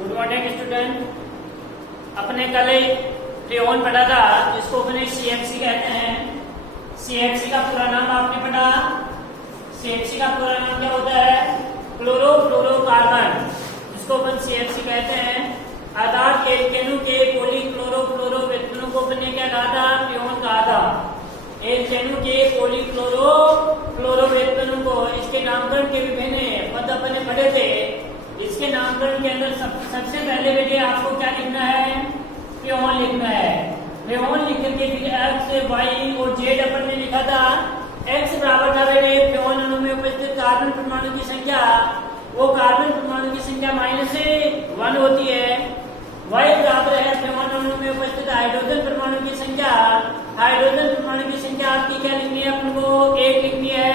Good morning student. अपने कल फ्रेओन पढ़ा था जिसको अपने CFC कहते हैं। CFC का पूरा नाम आपने पढ़ा। CFC का पूरा नाम क्या होता है? क्लोरोफ्लोरोकार्बन, जिसको अपन CFC कहते हैं। आधार एल्केनों के पॉलीक्लोरोफ्लोरोवेथनों को अपने क्या कहा था? फ्रेओन कहा था। एल्केनों के पॉलीक्लोरोफ्लोरोवेथनों को इसके नामकरण के विभिन्न पद अपने पढ़े थे। इसके नामकरण के अंदर सबसे पहले बेटे आपको क्या लिखना है? फ्रेओन लिखना है। फ्रेओन लिख करके फिर X, Y और Z अपन ने लिखा था। X बराबर था बेटे फ्रेओन अणु में उपस्थित कार्बन परमाणु की संख्या, वो कार्बन परमाणु की संख्या -1 होती है। Y बराबर है फ्रेओन अणु में उपस्थित हाइड्रोजन परमाणु की संख्या। हाइड्रोजन परमाणु की संख्या आपकी क्या लिखनी है? अपन को 1 लिखनी है।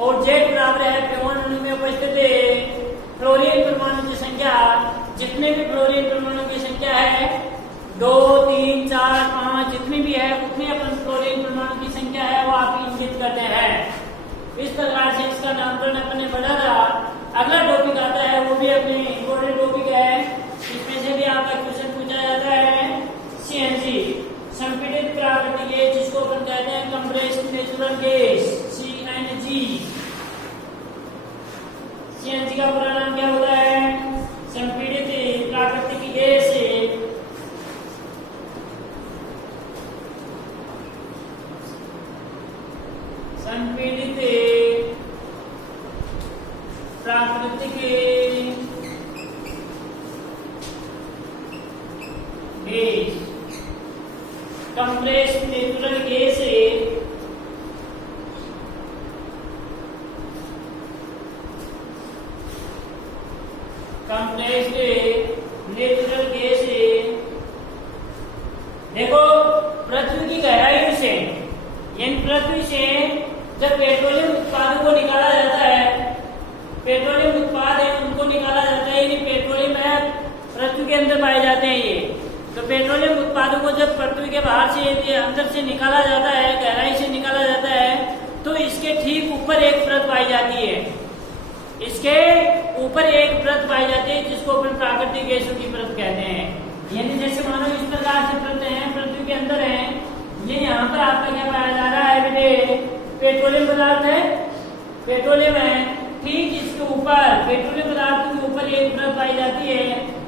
और Z बराबर है फ्रेओन अणु में उपस्थित फ्लोरीन परमाणु की संख्या। जितने भी फ्लोरीन परमाणु की संख्या है 2, 3, 4, 5 जितनी भी है उतनी अपन फ्लोरीन परमाणु की संख्या है वो आप इंगित करते हैं। इस प्रकार से इसका नामकरण अपन ने पढ़ा था। अगला टॉपिक आता है वो भी अपने इम्पोर्टेंट टॉपिक है। इसमें से भी आपका क्वेश्चन पूछा जाता है CNG, संपीड़ित प्राकृतिक गैस, जिसको अपन कहते हैं compressed natural gas, CNG। CNG का पूरा नाम क्या होता है? संपीड़ित प्राकृतिक गैस। संपीड़ित प्राकृतिक gas, compressed natural gas. Compressed natural gas. देखो पृथ्वी की गहराई से, यानी पृथ्वी से जब पेट्रोलियम उत्पादों को निकाला जाता है, पेट्रोलियम उत्पाद है उनको निकाला जाता है, यानी पेट्रोलियम है पृथ्वी के अंदर पाए जाते हैं ये। तो पेट्रोलियम उत्पादों को जब पृथ्वी के बाहर से अंदर से निकाला जाता है, गहराई से निकाला जाता है, तो इसके ठीक ऊपर एक परत पाई जाती है। इसके ऊपर एक परत पाई जाती है जिसको अपन प्राकृतिक गैसों की परत कहते हैं। यानी जैसे मानो इस प्रकार से परत है पृथ्वी के अंदर है, ये यहाँ पर आपका क्या पाया जा रहा है बेटे? पेट्रोलियम पदार्थ है, पेट्रोलियम है। ठीक इसके ऊपर पेट्रोलियम पदार्थ के ऊपर एक परत पाई जाती है।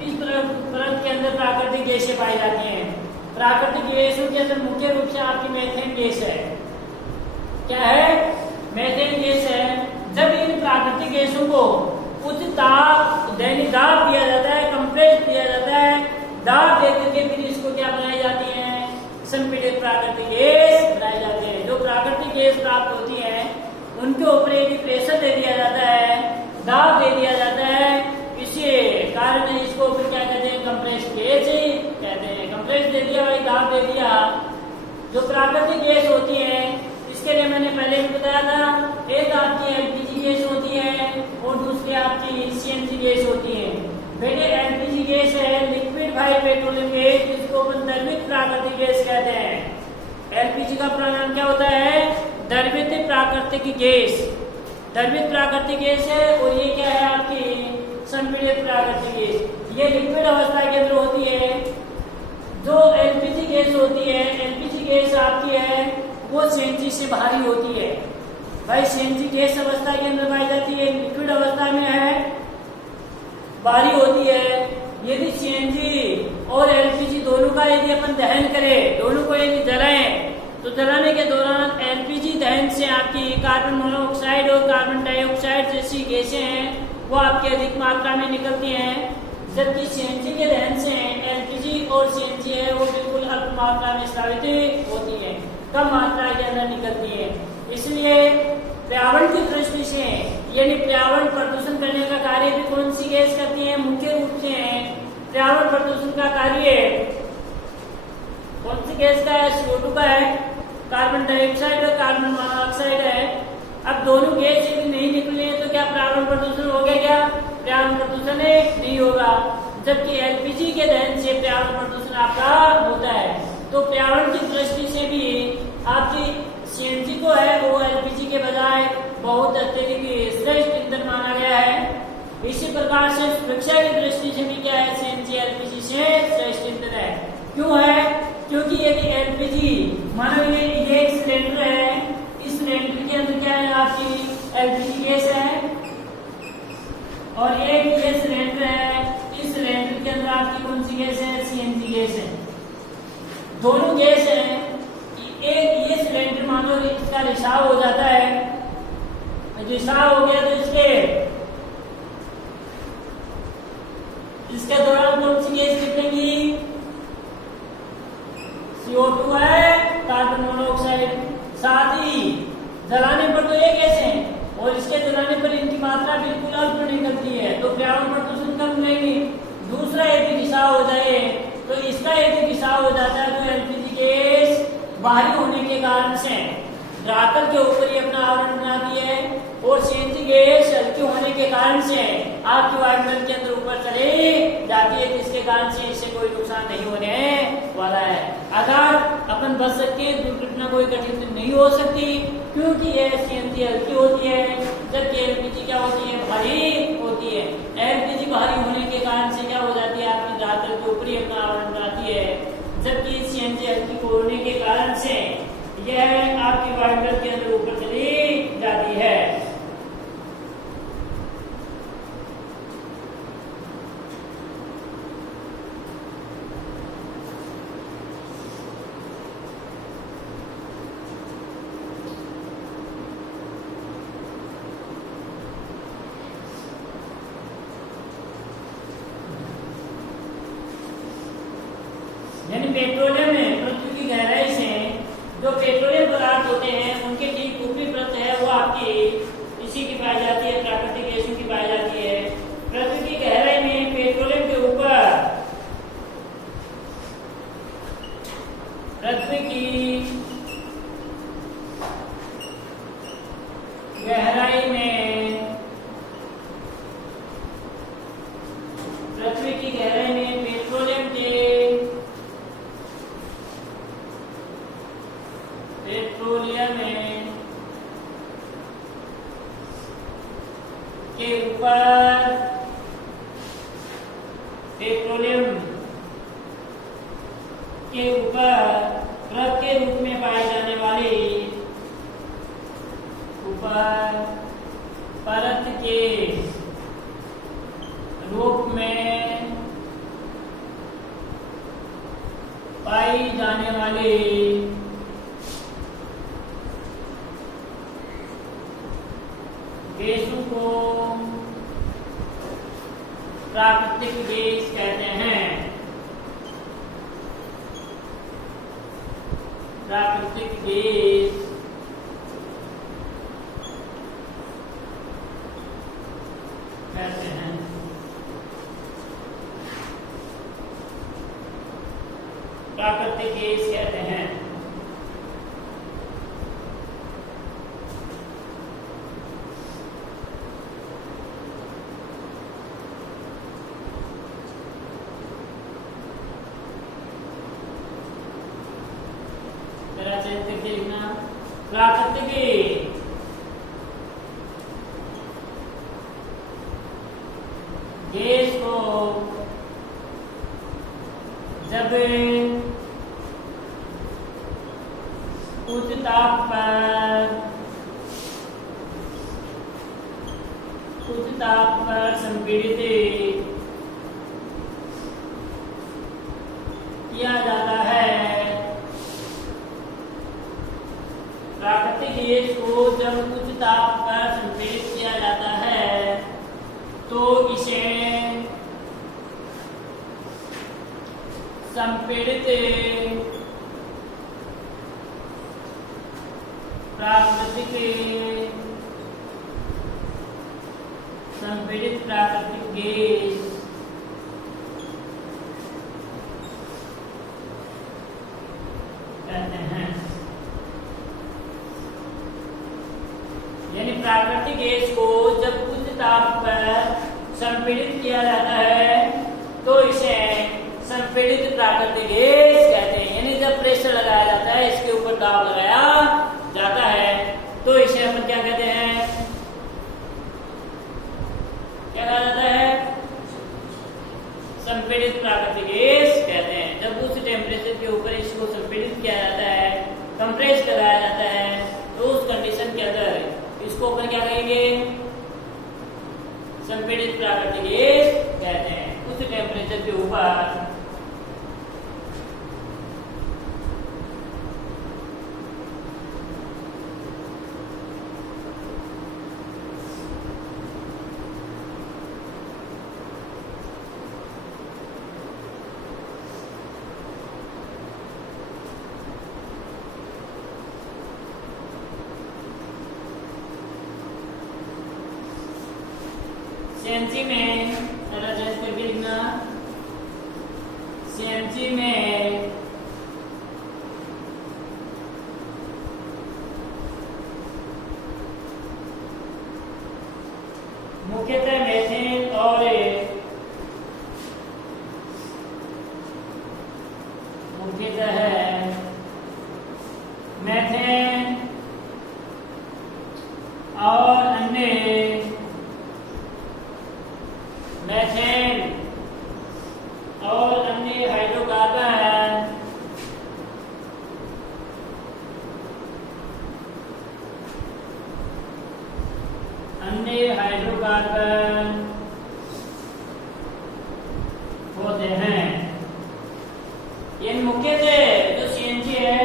इस परत के अंदर प्राकृतिक गैसें पाई जाती हैं। प्राकृतिक गैसों के अंदर मुख्य रूप से आपकी मेथेन गैस है। क्या है? मेथेन गैस है। जब इन प्राकृतिक गैसों को उच्च दाब, दैनिक दाब दिया जाता है, कंप्रेस दिया जाता है, दाब देकर के फिर इसको क्या बनाई जाती है? संपीड़ित प्राकृतिक गैस बनाई जाती है। जो प्राकृतिक गैस प्राप्त होती है उनके ऊपर यदि प्रेशर दे दिया जाता है, दाब दे दिया जाता है, इसी कारण इसको फिर क्या कहते हैं? कंप्रेस्ड गैस कहते हैं। कंप्रेस दे दिया भाई, दाब दे दिया। जो प्राकृतिक गैस होती है इसके लिए मैंने पहले भी बताया था, एक आपकी LPG गैस होती है और दूसरी आपकी CNG गैस होती है। बेटे LPG गैस है लिक्विफाइड पेट्रोलियम गैस, जिसको अपन द्रवित प्राकृतिक गैस कहते हैं। LPG का पूरा नाम क्या होता है? द्रवित प्राकृतिक गैस। द्रवित प्राकृतिक गैस है और ये क्या है आपकी? संपीड़ित प्राकृतिक गैस। ये लिक्विड अवस्था के अंदर होती है। जो LPG गैस होती है, LPG गैस आपकी है वो CNG से भारी होती है। भाई CNG गैस अवस्था के अंदर पाई जाती है, लिक्विड अवस्था में है, भारी होती है। यदि CNG और LPG दोनों का यदि अपन दहन करें, दोनों को यदि जलाएं, तो जलाने के दौरान LPG दहन से आपकी कार्बन मोनोऑक्साइड और कार्बन डाइऑक्साइड जैसी गैसें हैं वो आपकी अधिक मात्रा में निकलती हैं। जबकि CNG के दहन से LPG और CNG है वो बिल्कुल अल्प मात्रा में स्रावित होती है, कम मात्रा के अंदर निकलती है। इसलिए पर्यावरण की दृष्टि से, यानी पर्यावरण प्रदूषण करने का कार्य भी कौन सी गैस करती है? मुख्य रूप से पर्यावरण प्रदूषण का कार्य कौन सी गैस का है? CO2 का है, कार्बन डाइऑक्साइड और कार्बन मोनोऑक्साइड है। अब दोनों गैस यदि नहीं निकले तो क्या पर्यावरण प्रदूषण हो गया? क्या पर्यावरण प्रदूषण नहीं होगा। जबकि LPG के दहन से पर्यावरण प्रदूषण आपका होता है। तो पर्यावरण की दृष्टि से भी आपकी CNG को है वो LPG के बजाय बहुत अत्यधिक श्रेष्ठ ईंधन माना गया है। इसी प्रकार से सुरक्षा की दृष्टि से भी क्या है, सीएनजी एलपीजी से श्रेष्ठ है। क्यों है? क्योंकि यदि एलपीजी मानो ये एक सिलेंडर है, इस सिलेंडर के अंदर क्या है, आपकी एलपीजी गैस है, और एक ये सिलेंडर है, इस सिलेंडर के अंदर आपकी कौन सी गैस है, सीएनजी गैस है। दोनों गैस है, एक ये सिलेंडर मानो इसका रिसाव हो जाता है, रिसाव हो गया तो इसके दौरान कौन सी गैस निकलेंगी, CO2 है, कार्बन मोनोऑक्साइड। साथ ही जलाने पर तो ये गैस है, और इसके जलाने पर इनकी मात्रा बिल्कुल अल्प निकलती है, तो पर्यावरण प्रदूषण कम रहेगी। दूसरा यदि रिसाव हो जाए तो इसका यदि रिसाव हो जाता है तो एलपीजी गैस बाहरी होने के कारण से धरातल के ऊपर ही अपना आवरण बनाती है, और सीएनजी गैस हल्की होने के कारण से आपके वायुमंडल के अंदर ऊपर चली जाती है, जिसके कारण से इससे कोई नुकसान नहीं होने वाला है। अगर अपन बच सकते हैं, दुर्घटना कोई घटित नहीं हो सकती, क्योंकि यह सीएनजी हल्की होती है, जबकि एलपीजी क्या होती है, भारी होती है। एलपीजी भारी होने के कारण से क्या हो जाती है, आपकी धरातल के ऊपर ही अपना आवरण बनाती है, जबकि सीएनजी हल्की होने के कारण से यह आपकी वायुमंडल के अंदर ऊपर चली जाती है। यानी पेट्रोलियम में पृथ्वी की गहराई से जो पेट्रोलियम पदार्थ होते हैं उनके ठीक ऊपरी परत है वो आपकी इसी की पाई जाती है, प्राकृतिक गैसों की पाई जाती है। पृथ्वी की गहराई में पेट्रोलियम के ऊपर पृथ्वी की गहराई में पेट्रोलियम के ऊपर परत के रूप में पाए जाने वाली ऊपर परत के रूप में पाई जाने वाली गैसों को प्राकृतिक गैस कहते हैं। प्राकृतिक गैस कहते हैं। प्राकृतिक गैस कहते हैं। प्राकृतिक गैस को जब उच्च ताप पर संपीड़ित किया जाता है, प्राकृतिक गैस को जब उच्च ताप पर संपीड़ित किया जाता है तो इसे संपीड़ित प्राकृतिक गैस कहते हैं। यानी प्राकृतिक गैस को जब उच्च ताप पर संपीड़ित किया जाता है तो इसे संपीड़ित प्राकृतिक गैस कहते हैं। यानी जब प्रेशर लगाया जाता है, इसके ऊपर दाब लगाया जाता है तो इसे अपन क्या कहते हैं, क्या कहा जाता है, संपीड़ित प्राकृतिक गैस कहते हैं। जब उस टेम्परेचर के ऊपर इसको संपीड़ित किया जाता है, कंप्रेस कराया जाता है, तो उस कंडीशन के अंदर इसको अपन क्या कहेंगे? संपीड़ित प्राकृतिक गैस कहते हैं। उस टेम्परेचर के ऊपर सीएनसी में एडजस्ट करके लिखना। सीएनसी में मुख्यतः मेथेन और मुख्यतः है मेथेन और अन्य मेथेन और अन्य हाइड्रोकार्बन होते हैं। इन मुख्यतः जो सीएनजी है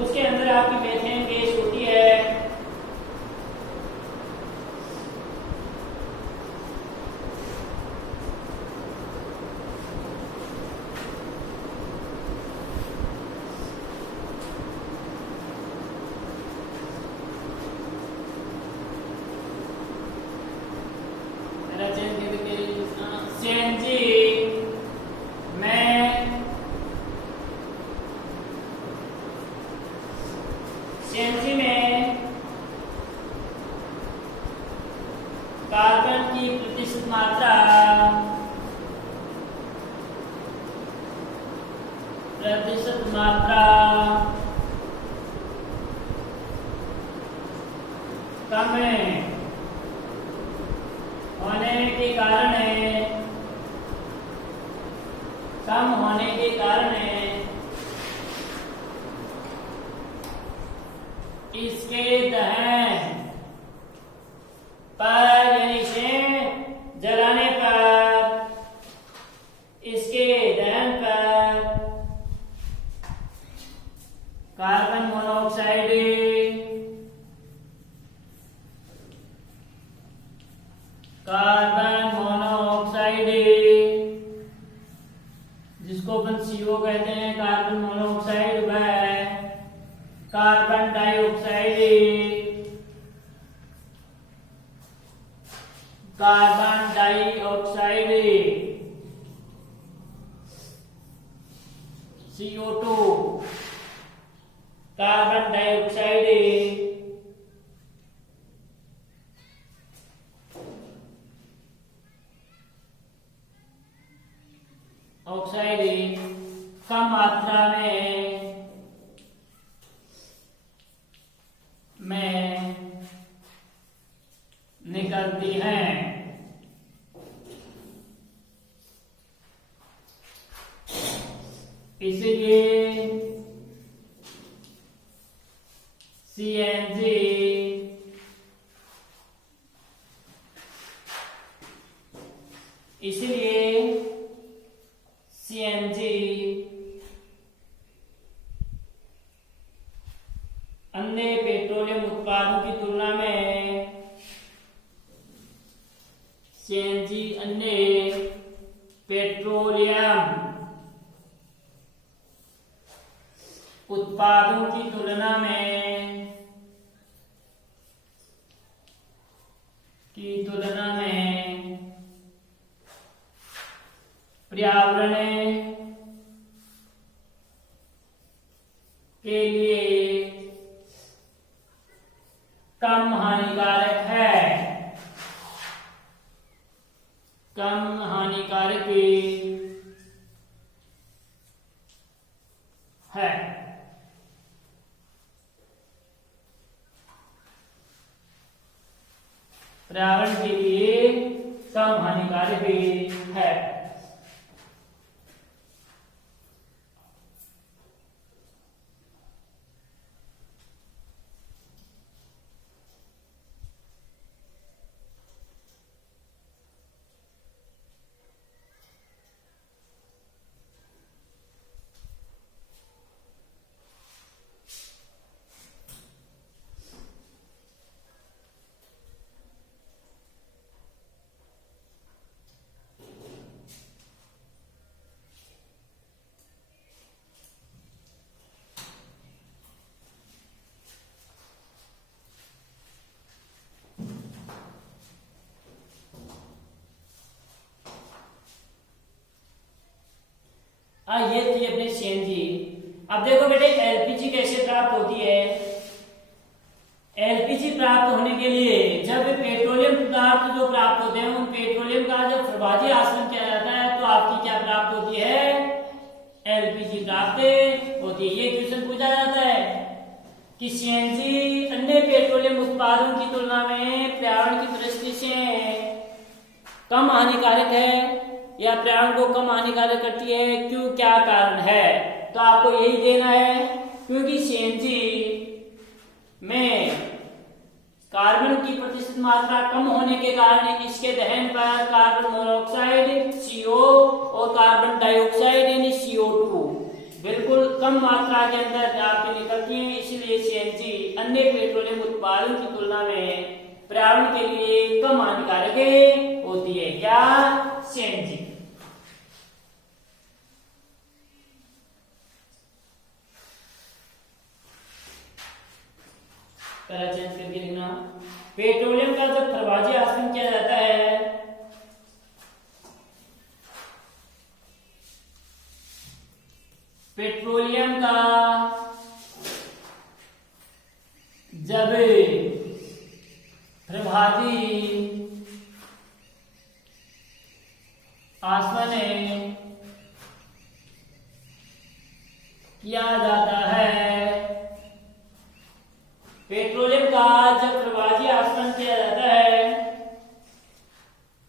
उसके अंदर आपकी मेथेन गैस होती है। सीएनजी में कार्बन की प्रतिशत मात्रा कम होने के कारण इसके दहन पर यानी इसे जलाने पर, इसके दहन पर कार्बन मोनोऑक्साइड जिसको अपन CO कहते हैं, कार्बन मोनोऑक्साइड व carbon dioxide CO2 carbon dioxide कम मात्रा में निकलती हैं। इसलिए सीएनजी अन्य पेट्रोलियम उत्पादों की तुलना में सीएनजी अन्य पेट्रोलियम उत्पादों की तुलना में पर्यावरण के लिए कम हानिकारक है, कम हानिकारक है। पर्यावरण के लिए कम हानिकारक है। ये थी अपनी सीएनजी। अब देखो बेटे एलपीजी कैसे प्राप्त होती है। एलपीजी प्राप्त होने के लिए जब पेट्रोलियम पदार्थ जो प्राप्त होते हैं उन पेट्रोलियम का जब प्रभाजी आसवन किया जाता है तो आपकी क्या प्राप्त होती है, एलपीजी प्राप्त होती है। ये क्वेश्चन पूछा जाता है कि सीएनजी अन्य पेट्रोलियम उत्पादों की तुलना में पर्यावरण की दृष्टि से कम हानिकारक है या पर्यावरण को कम हानिकारक करती है, क्यों, क्या कारण है। तो आपको यही देना है क्योंकि सीएनजी में कार्बन की प्रतिशत मात्रा कम होने के कारण इसके दहन पर कार्बन मोनोऑक्साइड CO और कार्बन डाइऑक्साइड यानी CO2 बिल्कुल कम मात्रा के अंदर आपकी निकलती है। इसलिए सीएनजी अन्य पेट्रोलियम उत्पादों की तुलना में पर्यावरण के लिए कम हानिकारक होती है। क्या, सीएनजी। कलर चेंज करके लिखना। पेट्रोलियम का जब प्रभाजी आसवन किया जाता है पेट्रोलियम का जब प्रभाजी आसवन किया जाता है, पेट्रोलियम का जब प्रभाजी आसवन किया जाता है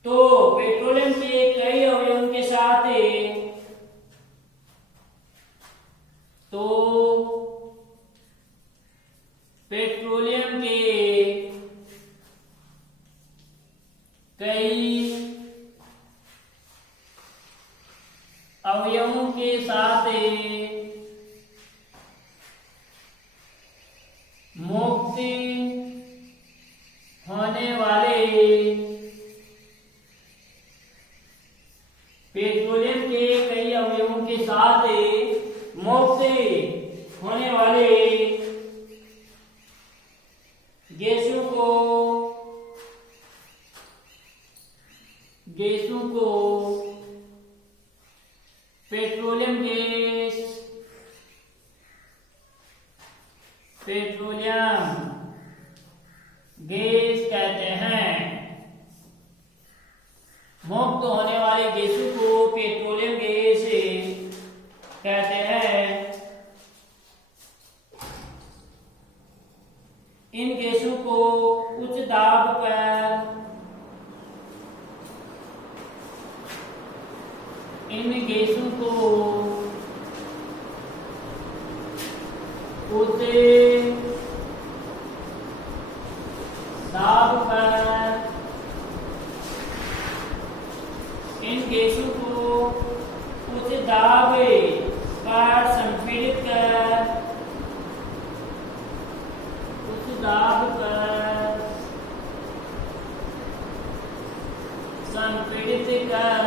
तो पेट्रोलियम के कई अवयवों के साथ पेट्रोलियम के कई अवयवों के साथ मुक्त होने वाले पेट्रोलियम के कई अवयवों के साथ मुक्त होने वाले गैसों को पेट्रोलियम गैस कहते हैं। मुक्त होने वाले गैसों को पेट्रोलियम गैस कहते हैं। इन गैसों को उच्च दाब पर उच्च दाब पर संपीड़ित कर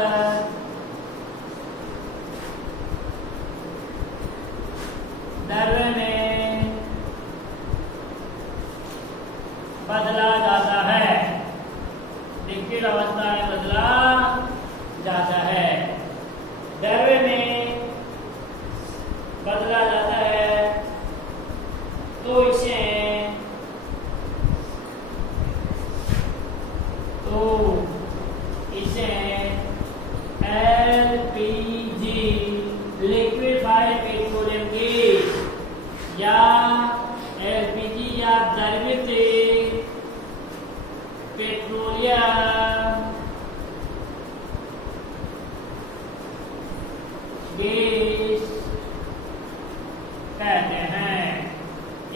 द्रव्य में बदला जाता है, लिक्विड अवस्था में बदला जाता है, द्रव्य में बदला जाता है। तो इसे LPG लिक्विफाइड पेट्रोलियम गैस या LPG या द्रवित पेट्रोलियम गैस कहते हैं।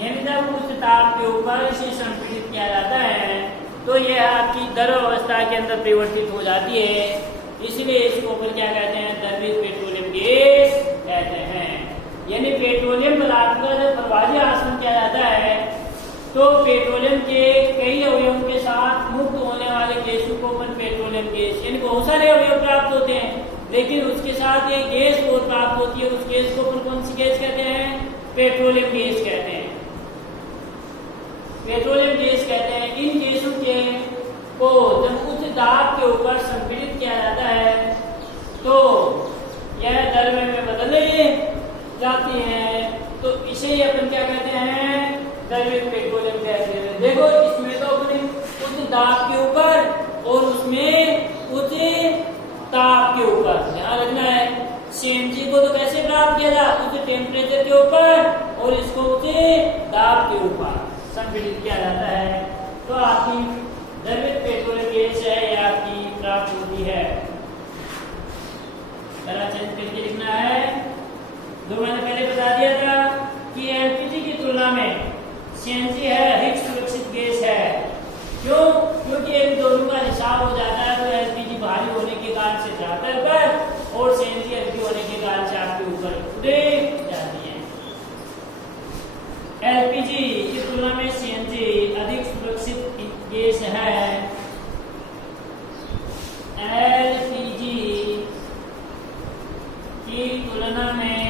यानी जब उच्च ताप के ऊपर इसे संपीड़ित किया जाता है तो यह आपकी द्रव अवस्था के अंदर परिवर्तित हो जाती है, इसलिए इसको फिर क्या कहते हैं, द्रवित पेट्रोलियम गैस कहते हैं। यानी पेट्रोलियम पदार्थ का जब प्रभाजी आसवन किया जाता है तो पेट्रोलियम के कई अवयवों के साथ मुक्त होने वाले गैसों को अपन पेट्रोलियम गैस, यानी बहुत सारे अवयव प्राप्त होते हैं लेकिन उसके साथ एक गैस और प्राप्त होती है, उस गैस को अपन कौन सी गैस कहते हैं, पेट्रोलियम गैस कहते हैं, पेट्रोलियम गैस कहते हैं। इन गैसों के को जब उच्च दाब के ऊपर संपीड़ित किया जाता है तो यह द्रव्य में बदल जाती हैं तो इसे ही अपन क्या कहते हैं, द्रवित पेट्रोलियम कहते हैं। देखो इसमें तो अपने उच्च दाब के ऊपर और उसमें उच्च ताप के ऊपर ध्यान रखना है। सीएनजी को तो कैसे प्राप्त किया जाए, उच्च टेम्परेचर के ऊपर और इसको उच्च दाब के ऊपर संपीड़ित किया जाता है, तो आपकी द्रवित पेट्रोलियम गैस है ये आपकी प्राप्त होती है। तरह चेंज करके लिखना है। जो मैंने पहले बता दिया था कि एलपीजी की तुलना में सीएनजी है अधिक सुरक्षित गैस है। क्यों? क्योंकि एक दोनों का हिसाब हो जाता है, तो एलपीजी भारी होने के कारण से ज़्यादा पर और सीएनजी हल्की होने के कारण से आपके ऊपर उड़े जाती है। एलपीजी की तुलना में सीएनजी अधिक सुरक्षित गैस है। एलपीजी की तुलना में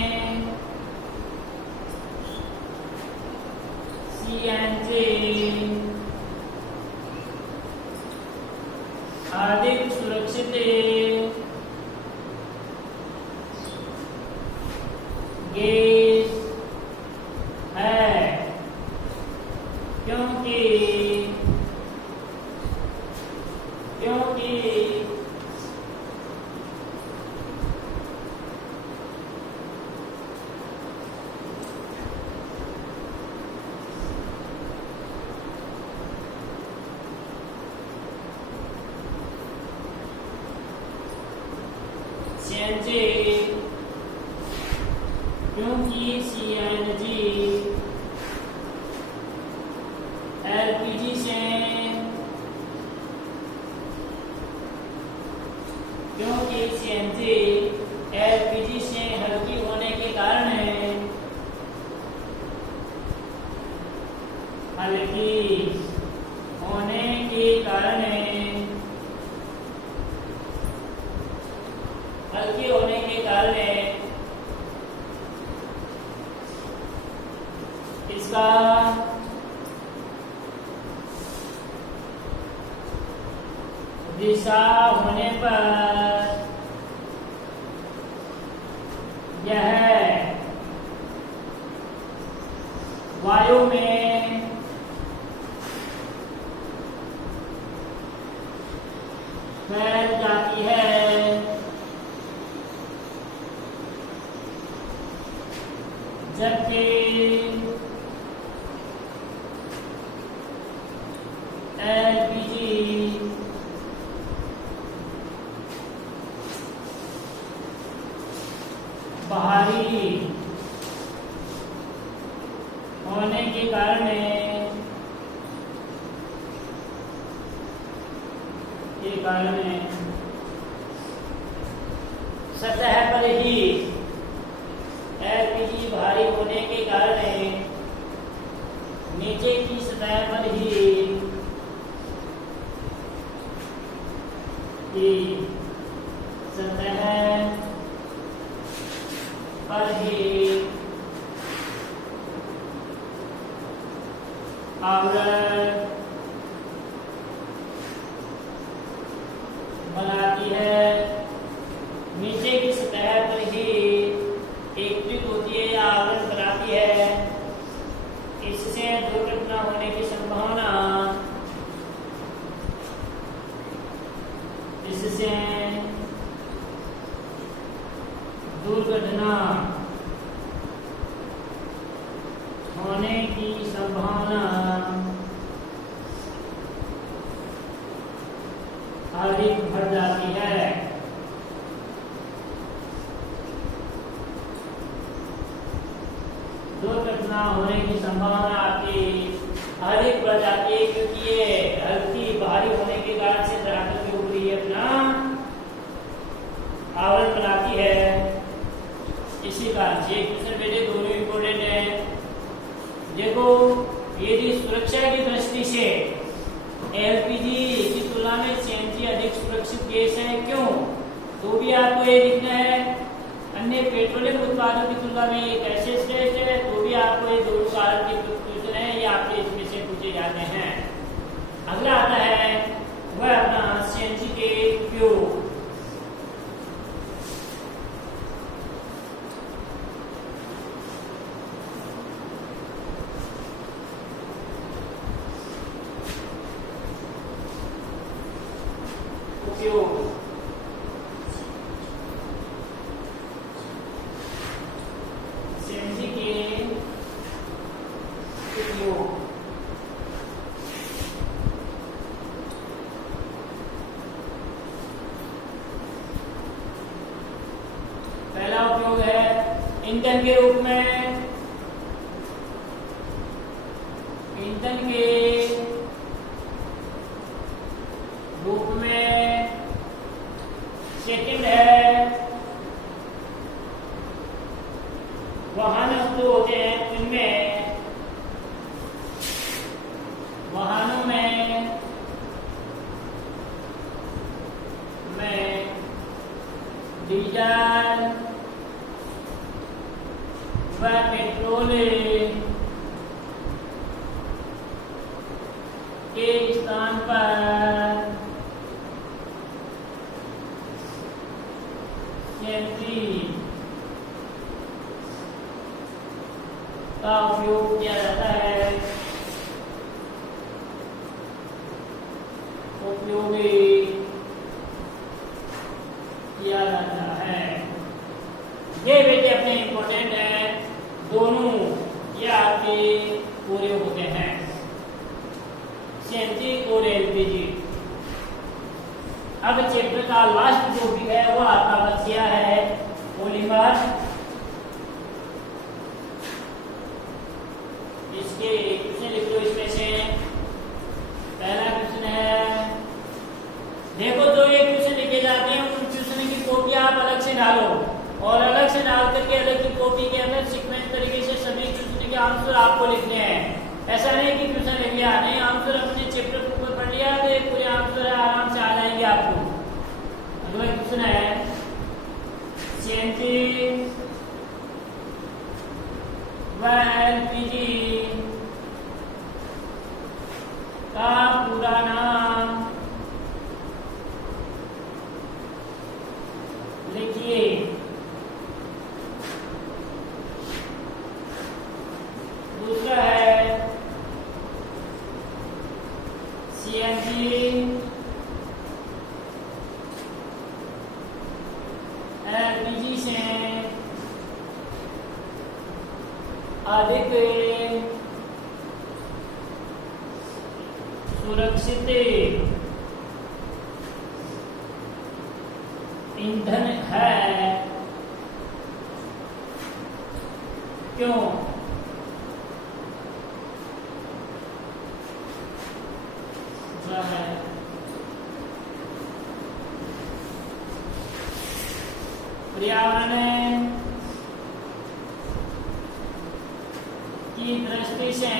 सीएनजी अधिक सुरक्षित गैस है, क्योंकि सीएनजी एलपीजी से सीएनजी एलपीजी से हल्की होने के कारण इसका दिशा होने पर यह वायु में फैल जाती है, जबकि एलपीजी बाहरी होने के कारण सतह पर ही एलपीजी भारी होने के कारण नीचे की सतह पर ही आवरण बनाती है, नीचे की सतह पर ही एकत्रित होती है या आवरण बनाती है। इससे दुर्घटना होने की संभावना होने की संभावना अधिक बढ़ जाती है। दुर्घटना होने की संभावना आपकी अधिक बढ़ जाती है, क्योंकि ये हल्की भारी होने के कारण से धरातल के ऊपर ही अपना आवरण बनाती है। इसी कारण से एक दूसरे बेटे दोनों इम्पोर्टेंट है। देखो यदि सुरक्षा की दृष्टि से एलपीजी की तुलना में सीएनजी अधिक सुरक्षित गैस है, क्यों? तो भी आपको ये लिखना है। अन्य पेट्रोलियम उत्पादों की तुलना में ये कैसे श्रेष्ठ है, तो भी आपको ये दोनों कारण के प्रश्न है, ये आपके इसमें से पूछे जाते हैं। अगला आता है वह अपना सीएनजी के उपयोग। उपयोग। सीएनजी के उपयोग। पहला उपयोग है ईंधन के रूप में, ईंधन के रूप में। सेकंड है वाहन जो होते हैं उनमें, वाहनों में डीजल व पेट्रोल के स्थान पर सीएनजी का उपयोग किया जाता है। उपयोगी किया जाता है। ये बेटे अपने इंपॉर्टेंट है, दोनों ये आपके पूरे होते हैं, सीएनजी और एलपीजी। अब चैप्टर का लास्ट टॉपिक है वो आपका बच गया है पॉलीमर। इसके क्वेश्चन लिख लो इसमें से। पहला क्वेश्चन है, देखो जो ये क्वेश्चन लिखे जाते हैं उन क्वेश्चन की कॉपी आप अलग से डालो और अलग से डाल करके अलग की कॉपी के अंदर सीक्वेंस तरीके से सभी क्वेश्चन के आंसर आपको लिखने हैं। ऐसा नहीं कि क्वेश्चन लिख लिया, नहीं, आंसर अपने चैप्टर के ऊपर पढ़ लिया तो पूरे आंसर आराम से आ जाएंगे आपको। अगला क्वेश्चन है सीएनजी व एलपीजी का पूरा नाम लिखिए। दूसरा है सीएनजी एलपीजी से अधिक सुरक्षित ईंधन है, क्यों? है पर्यावरण की दृष्टि से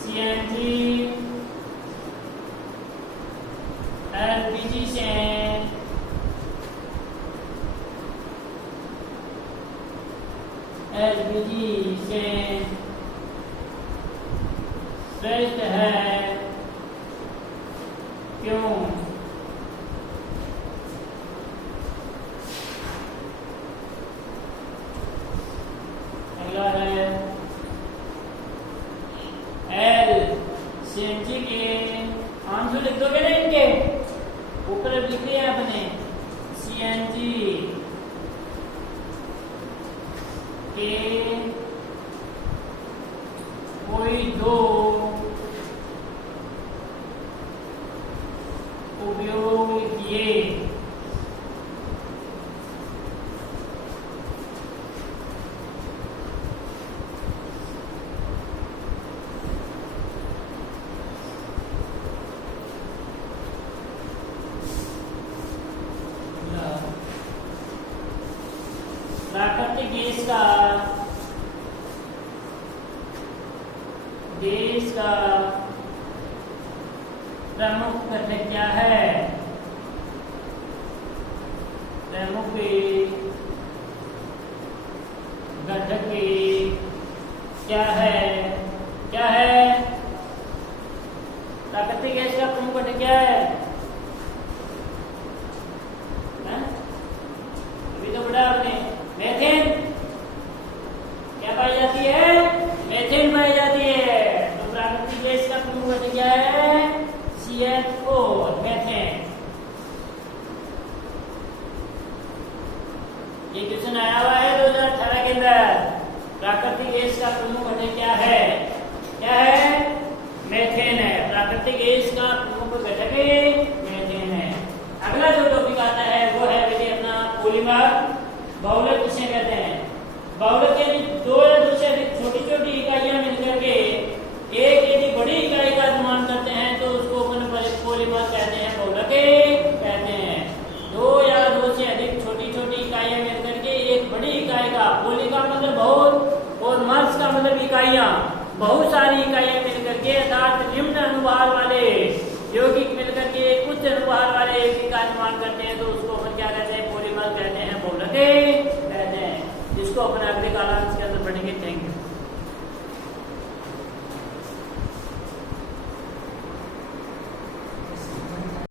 सीएनजी एलपीजी से श्रेष्ठ है, क्यों? अगला है एल, सीएनजी के आंसर लिख दोगे ना, इनके ऊपर लिख दिया आपने। सीएनजी के कोई दो उपयोग किए। प्राकृतिक गैस का देश का प्रमुख घटक क्या है? प्रमुख घटक क्या है? क्या है प्राकृतिक गैस का प्रमुख घटक? क्या है? अभी तो बड़ा आपने मेथेन क्या पाई जाती है? मेथेन पाई जाती है। तो प्राकृतिक गैस का प्रमुख घटक कहते हैं, बहुलके कहते हैं। दो या दो से अधिक छोटी छोटी इकाइयां मिलकर के एक बड़ी इकाई का, पोली का मतलब बहुत और मर्स का मतलब इकाइयां, बहुत सारी इकाइयां मिलकर के अर्थात निम्न अनुभार वाले यौगिक मिलकर के उच्च अनुभार वाले एक का निर्माण करते हैं, तो उसको अपन क्या कहते हैं, पॉलीमर कहते हैं, बहुलके कहते हैं, जिसको अपन अगले कालांश के अंदर पढ़ेंगे।